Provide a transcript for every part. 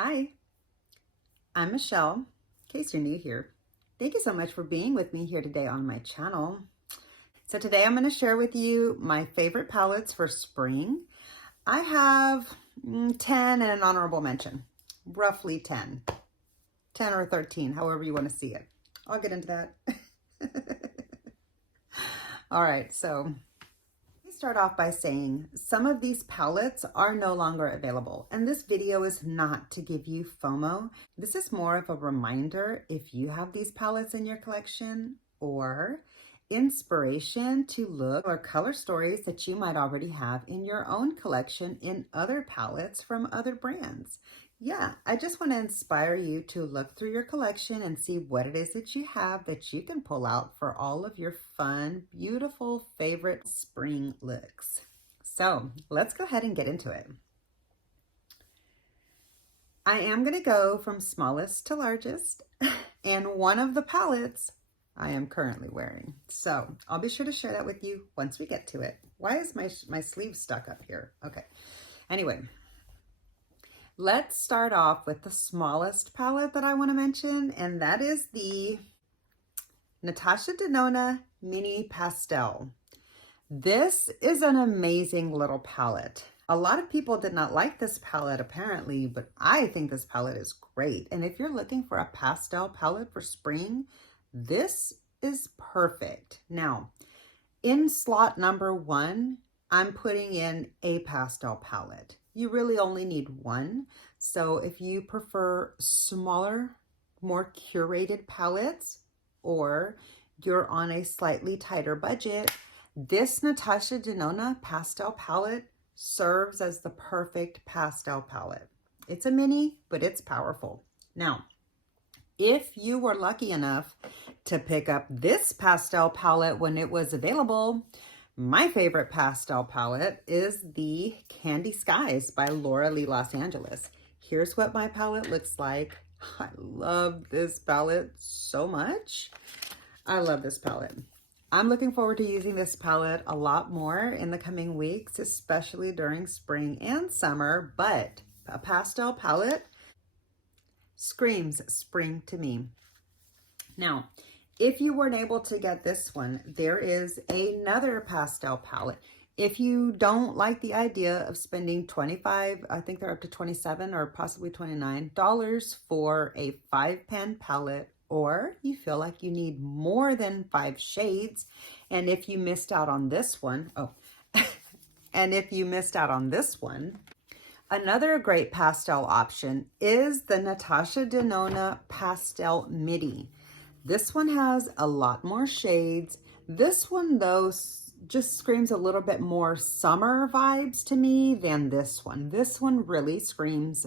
Hi, I'm Michelle, in case you're new here. Thank you so much for being with me here today on my channel. So today I'm going to share with you my favorite palettes for spring. I have 10 and an honorable mention, roughly 10 or 13, however you want to see it. I'll get into that. All right, so start off by saying some of these palettes are no longer available, and this video is not to give you FOMO. This is more of a reminder if you have these palettes in your collection, or inspiration to look or color stories that you might already have in your own collection in other palettes from other brands. Yeah, I just want to inspire you to look through your collection and see what it is that you have that you can pull out for all of your fun, beautiful, favorite spring looks. So let's go ahead and get into it. I am going to go from smallest to largest, and one of the palettes I am currently wearing. So I'll be sure to share that with you once we get to it. Why is my sleeve stuck up here? Okay. Anyway, let's start off with the smallest palette that I want to mention, and that is the Natasha Denona Mini Pastel. This is an amazing little palette. A lot of people did not like this palette apparently, but I think this palette is great. And if you're looking for a pastel palette for spring, this is perfect. Now, in slot number 1, I'm putting in a pastel palette. You really only need one. So if you prefer smaller, more curated palettes, or you're on a slightly tighter budget, this Natasha Denona pastel palette serves as the perfect pastel palette. It's a mini, but it's powerful. Now, if you were lucky enough to pick up this pastel palette when it was available, my favorite pastel palette is the Candy Skies by Laura Lee Los Angeles. Here's what my palette looks like. I love this palette so much. I love this palette. I'm looking forward to using this palette a lot more in the coming weeks, especially during spring and summer, but a pastel palette screams spring to me. Now, if you weren't able to get this one, there is another pastel palette. If you don't like the idea of spending $25, I think they're up to $27 or possibly $29 for a 5-pan palette, or you feel like you need more than 5 shades, and if you missed out on this one, another great pastel option is the Natasha Denona Pastel Midi. This one has a lot more shades. This one, though, just screams a little bit more summer vibes to me than this one. This one really screams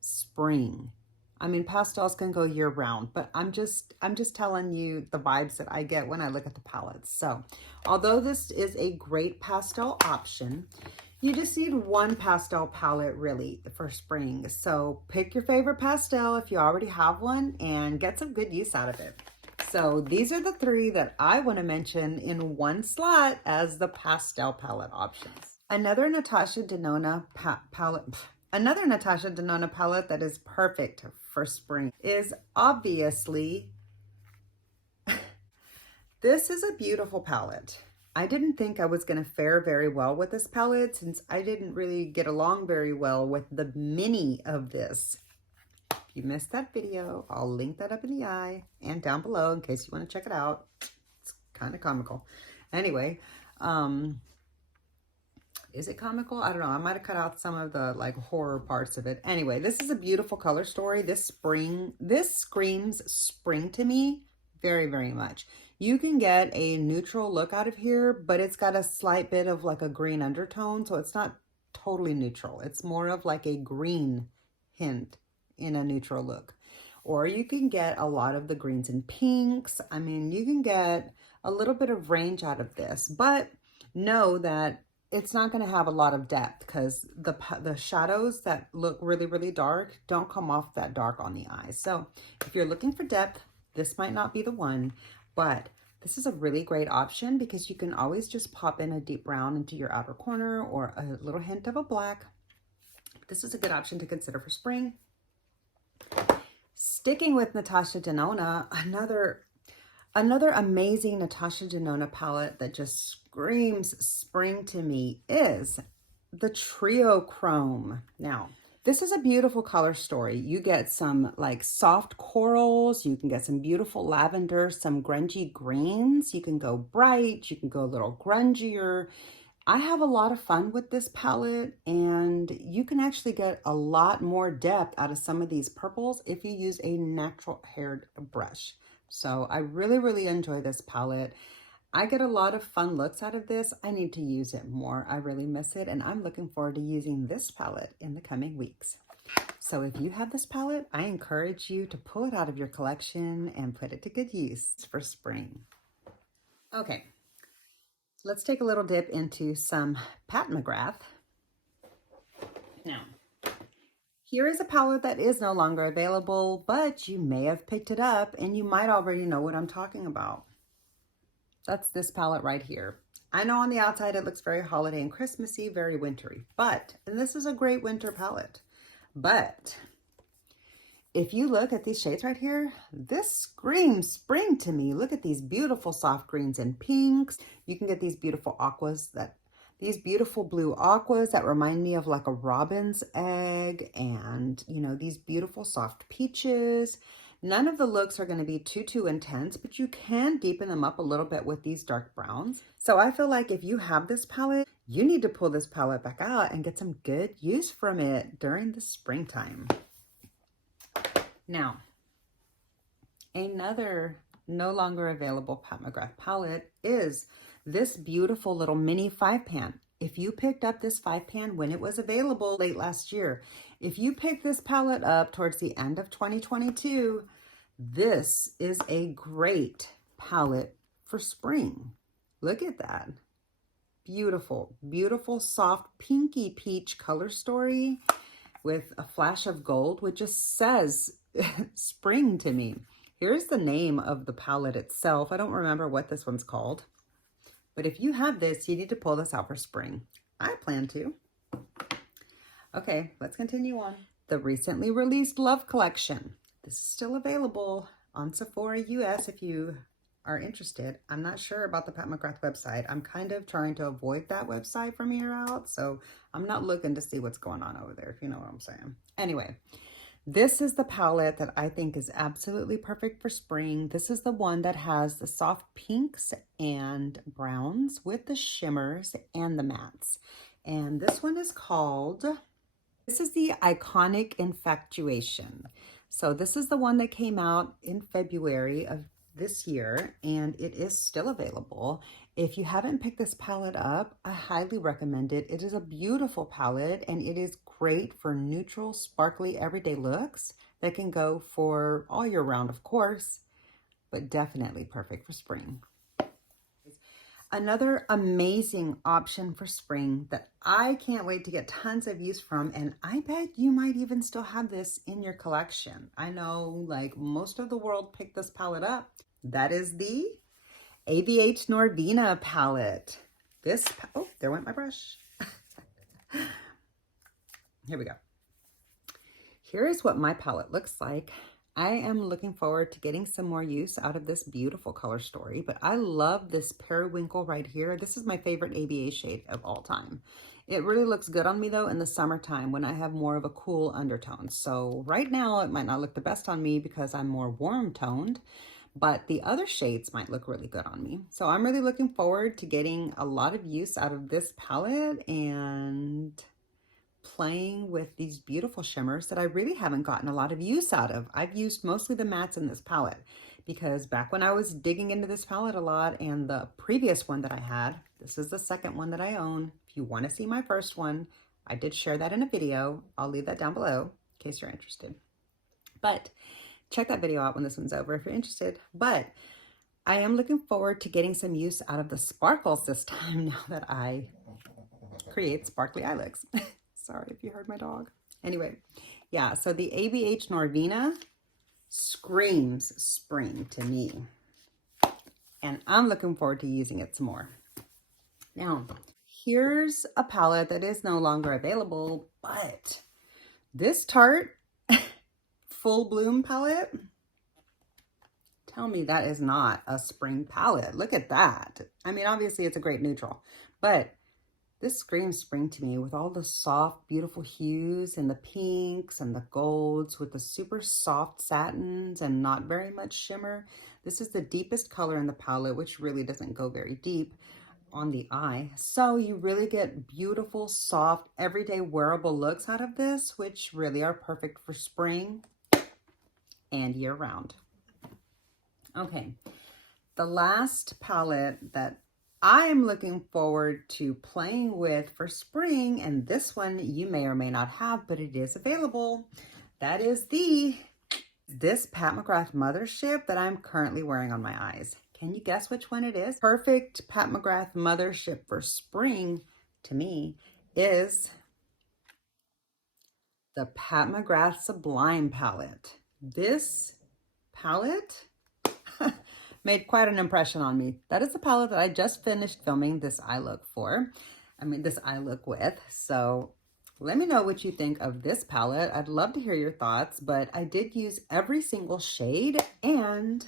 spring. I mean, pastels can go year round, but I'm just telling you the vibes that I get when I look at the palettes. So, although this is a great pastel option, you just need one pastel palette really for spring. So pick your favorite pastel if you already have one and get some good use out of it. So these are the 3 that I want to mention in one slot as the pastel palette options. Another Natasha Denona palette that is perfect for spring is obviously, this is a beautiful palette. I didn't think I was going to fare very well with this palette since I didn't really get along very well with the mini of this. If you missed that video, I'll link that up in the eye and down below in case you want to check it out. It's kind of comical. Anyway, is it comical? I don't know. I might have cut out some of the like horror parts of it. Anyway, this is a beautiful color story. This screams spring to me very, very much. You can get a neutral look out of here, but it's got a slight bit of like a green undertone, so it's not totally neutral. It's more of like a green hint in a neutral look. Or you can get a lot of the greens and pinks. I mean, you can get a little bit of range out of this, but know that it's not going to have a lot of depth because the shadows that look really, really dark don't come off that dark on the eyes. So if you're looking for depth, this might not be the one, but this is a really great option because you can always just pop in a deep brown into your outer corner or a little hint of a black. This is a good option to consider for spring. Sticking with Natasha Denona, another amazing Natasha Denona palette that just screams spring to me is the Trio Chrome. Now, this is a beautiful color story. You get some like soft corals, you can get some beautiful lavender, some grungy greens, you can go bright, you can go a little grungier. I have a lot of fun with this palette, and you can actually get a lot more depth out of some of these purples if you use a natural haired brush. So I really, really enjoy this palette. I get a lot of fun looks out of this. I need to use it more. I really miss it, and I'm looking forward to using this palette in the coming weeks. So if you have this palette, I encourage you to pull it out of your collection and put it to good use for spring. Okay. Let's take a little dip into some Pat McGrath. Now, here is a palette that is no longer available, but you may have picked it up and you might already know what I'm talking about. That's this palette right here. I know on the outside it looks very holiday and Christmassy, very wintry, and this is a great winter palette. But if you look at these shades right here, this screams spring to me. Look at these beautiful soft greens and pinks. You can get these beautiful these beautiful blue aquas that remind me of like a robin's egg, and you know, these beautiful soft peaches. None of the looks are going to be too intense, but you can deepen them up a little bit with these dark browns. So I feel like if you have this palette, you need to pull this palette back out and get some good use from it during the springtime. Now, another no longer available Pat McGrath palette is this beautiful little mini 5-pan. If you picked up this 5-pan when it was available late last year, if you picked this palette up towards the end of 2022, this is a great palette for spring. Look at that. Beautiful, beautiful, soft, pinky peach color story with a flash of gold, which just says spring to me. Here's the name of the palette itself. I don't remember what this one's called, but if you have this, you need to pull this out for spring. I plan to. Okay, let's continue on. The recently released Love Collection. This is still available on Sephora US if you are interested. I'm not sure about the Pat McGrath website. I'm kind of trying to avoid that website from here out, so I'm not looking to see what's going on over there, if you know what I'm saying. Anyway, this is the palette that I think is absolutely perfect for spring. This is the one that has the soft pinks and browns with the shimmers and the mattes. And this one is called, this is the Iconic Infatuation. So this is the one that came out in February of this year, and it is still available. If you haven't picked this palette up, I highly recommend it. It is a beautiful palette, and it is great for neutral, sparkly, everyday looks that can go for all year round, of course, but definitely perfect for spring. Another amazing option for spring that I can't wait to get tons of use from, and I bet you might even still have this in your collection. I know like most of the world picked this palette up. That is the ABH Norvina palette. Oh, there went my brush. Here we go. Here is what my palette looks like. I am looking forward to getting some more use out of this beautiful color story, but I love this periwinkle right here. This is my favorite ABA shade of all time. It really looks good on me though in the summertime when I have more of a cool undertone. So right now it might not look the best on me because I'm more warm toned, but the other shades might look really good on me. So I'm really looking forward to getting a lot of use out of this palette and playing with these beautiful shimmers that I really haven't gotten a lot of use out of. I've used mostly the mattes in this palette because back when I was digging into this palette a lot, and the previous one that I had, this is the second one that I own. If you want to see my first one, I did share that in a video. I'll leave that down below in case you're interested. But check that video out when this one's over if you're interested. But I am looking forward to getting some use out of the sparkles this time now that I create sparkly eye looks. Sorry if you heard my dog. Anyway, yeah, so the ABH Norvina screams spring to me. And I'm looking forward to using it some more. Now, here's a palette that is no longer available, but this Tarte Full Bloom palette. Tell me that is not a spring palette. Look at that. I mean, obviously it's a great neutral, but this screams spring to me with all the soft, beautiful hues and the pinks and the golds with the super soft satins and not very much shimmer. This is the deepest color in the palette, which really doesn't go very deep on the eye. So you really get beautiful, soft, everyday wearable looks out of this, which really are perfect for spring and year round. Okay, the last palette that I am looking forward to playing with for spring, and this one you may or may not have, but it is available. That is this Pat McGrath Mothership that I'm currently wearing on my eyes. Can you guess which one it is? Perfect Pat McGrath Mothership for spring to me is the Pat McGrath Sublime palette. This palette made quite an impression on me. That is the palette that I just finished filming this eye look with. So let me know what you think of this palette. I'd love to hear your thoughts, but I did use every single shade, and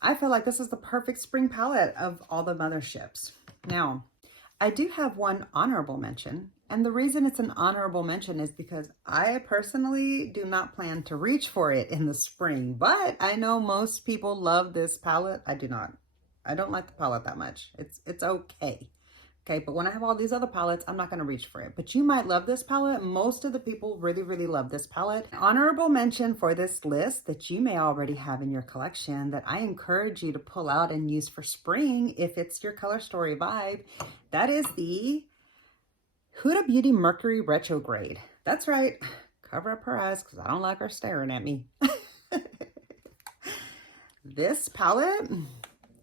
I feel like this is the perfect spring palette of all the motherships. Now, I do have one honorable mention, and the reason it's an honorable mention is because I personally do not plan to reach for it in the spring, but I know most people love this palette. I do not. I don't like the palette that much. It's okay. Okay, but when I have all these other palettes, I'm not going to reach for it. But you might love this palette. Most of the people really, really love this palette. Honorable mention for this list that you may already have in your collection that I encourage you to pull out and use for spring if it's your color story vibe. That is the Huda Beauty Mercury Retrograde. That's right. Cover up her eyes because I don't like her staring at me. This palette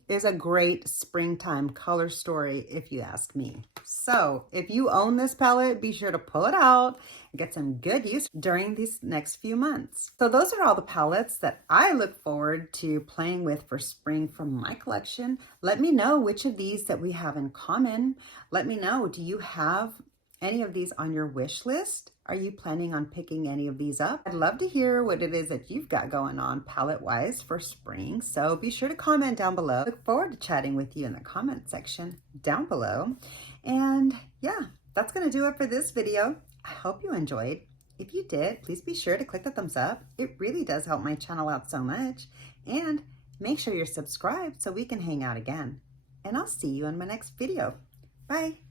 is a great springtime color story if you ask me. So if you own this palette, be sure to pull it out and get some good use during these next few months. So those are all the palettes that I look forward to playing with for spring from my collection. Let me know which of these that we have in common. Let me know, do you have any of these on your wish list? Are you planning on picking any of these up? I'd love to hear what it is that you've got going on palette-wise for spring, so be sure to comment down below. Look forward to chatting with you in the comment section down below. And yeah, that's gonna do it for this video. I hope you enjoyed. If you did, please be sure to click the thumbs up. It really does help my channel out so much. And make sure you're subscribed so we can hang out again. And I'll see you in my next video. Bye.